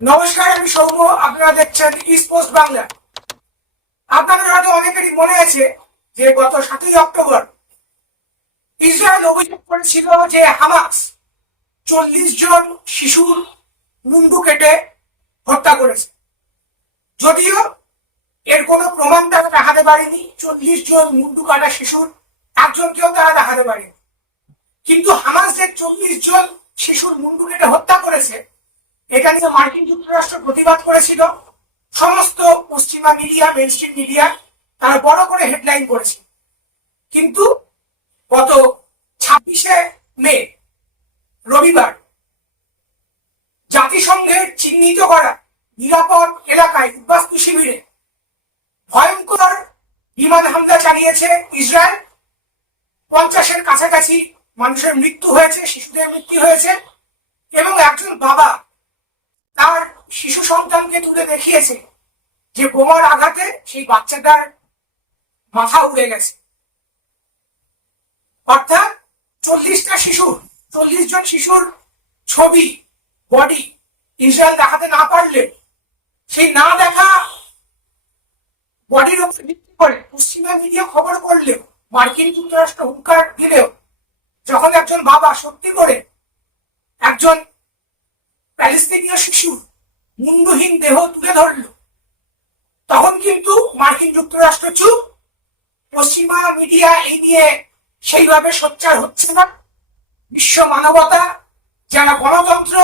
নমস্কার, আমি সৌম্য, আপনারা দেখছেন স্পোর্টস বাংলা আপনাদের হয়তো অনেকেরই মনে আছে যে গত সাতই অক্টোবর ইসরায়েল অভিযোগ করেছিল যে হামাস চল্লিশ জন শিশুর মুন্ডু কেটে হত্যা করেছে। যদিও এর কোনো প্রমাণ তারা দেখাতে পারেনি, চল্লিশ জন মুন্ডু কাটা শিশুর একজনকেও তারা দেখাতে পারেনি। কিন্তু হামাস যে চল্লিশ জন শিশুর মুন্ডু এটা নিয়ে মার্কিন যুক্তরাষ্ট্র প্রতিবাদ করেছিল। সমস্ত পশ্চিমা মিডিয়া মেন স্ট্রিম মিডিয়া, তারা বড় করে হেডলাইন করেছে। কিন্তু গত ছাব্বিশে মে, রবিবার, জাতিসংঘের চিহ্নিত করা নিরাপদ এলাকায় উদ্বাস্তু শিবিরে ভয়ঙ্কর বিমান হামলা চালিয়েছে ইসরায়েল। পঞ্চাশের কাছাকাছি মানুষের মৃত্যু হয়েছে, শিশুদের মৃত্যু হয়েছে এবং একজন বাবা তার শিশু সন্তানকে তুলে দেখিয়েছে যে বোমার আঘাতে সেই বাচ্চাটার মাথা উড়ে গেছে। অর্থাৎ চল্লিশটা শিশুর, চল্লিশ জন শিশুর ছবি বডি ইসরায়েল দেখাতে না পারলে সেই না দেখা বডির উপর ভিত্তি করে পশ্চিমা মিডিয়া খবর করলেও, মার্কিন যুক্তরাষ্ট্র হুঙ্কার দিলেও, যখন একজন বাবা সত্যি করে একজন প্যালেস্তিনীয় শিশু, মুন্ডহীন দেহ তুলে ধরল। তখন কিন্তু মার্কিন যুক্তরাষ্ট্র চুপ। পশ্চিমা মিডিয়া এই নিয়ে সেইভাবে সোচ্চার হচ্ছে না। বিশ্ব মানবতা, যারা গণতন্ত্র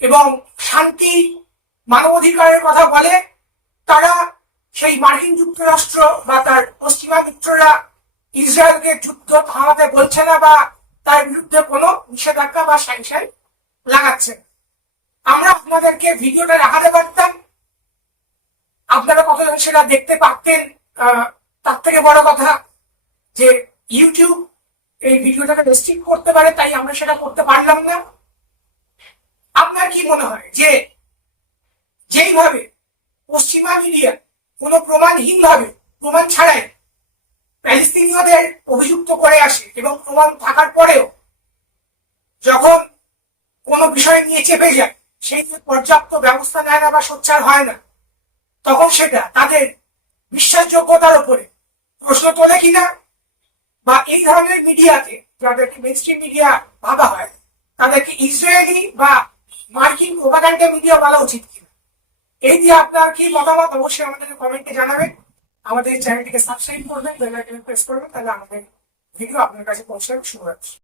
এবং শান্তি, মানবাধিকারের কথা বলে, তারা সেই মার্কিন যুক্তরাষ্ট্র বা তার পশ্চিমা মিত্ররা ইসরায়েলকে যুদ্ধ থামাতে বলছে না বা তার বিরুদ্ধে কোনো নিষেধাজ্ঞা বা স্যাংশন লাগাচ্ছে না। আমরা আপনাদেরকে ভিডিওটা দেখাতে পারতাম। আপনারা কতজন সেটা দেখতে পারতেন তার থেকে বড় কথা যে ইউটিউব এই ভিডিওটাকে রেস্ট্রিক্ট করতে পারে, তাই আমরা সেটা করতে পারলাম না। আপনার কি মনে হয় যে যেইভাবে পশ্চিমা মিডিয়া কোনো প্রমাণহীন ভাবে প্রমাণ ছাড়াই প্যালেস্তিনীয়দের অভিযুক্ত করে আসে এবং প্রমাণ থাকার পরেও যখন কোনো বিষয় নিয়ে চেপে যায় সেই পর্যাপ্ত ব্যবস্থা নেয় না বা সোচ্চার হয় না, তখন সেটা তাদের বিশ্বাসযোগ্যতার উপরে প্রশ্ন তোলে কিনা? বা এই ধরনের মিডিয়াকে যাদেরকে মেনস্ট্রিম মিডিয়া ভাবা হয়, তাদেরকে ইসরায়েলি বা মার্কিন প্রোপাগান্ডা মিডিয়া বলা উচিত কিনা? এই দিয়ে আপনার কি মতামত? অবশ্যই আমাদেরকে কমেন্টে জানাবেন। আমাদের চ্যানেলটিকে সাবস্ক্রাইব করবেন বেল প্রেস করবেন, তাহলে আমাদের ভিডিও আপনার কাছে পৌঁছাবে শুরু হচ্ছে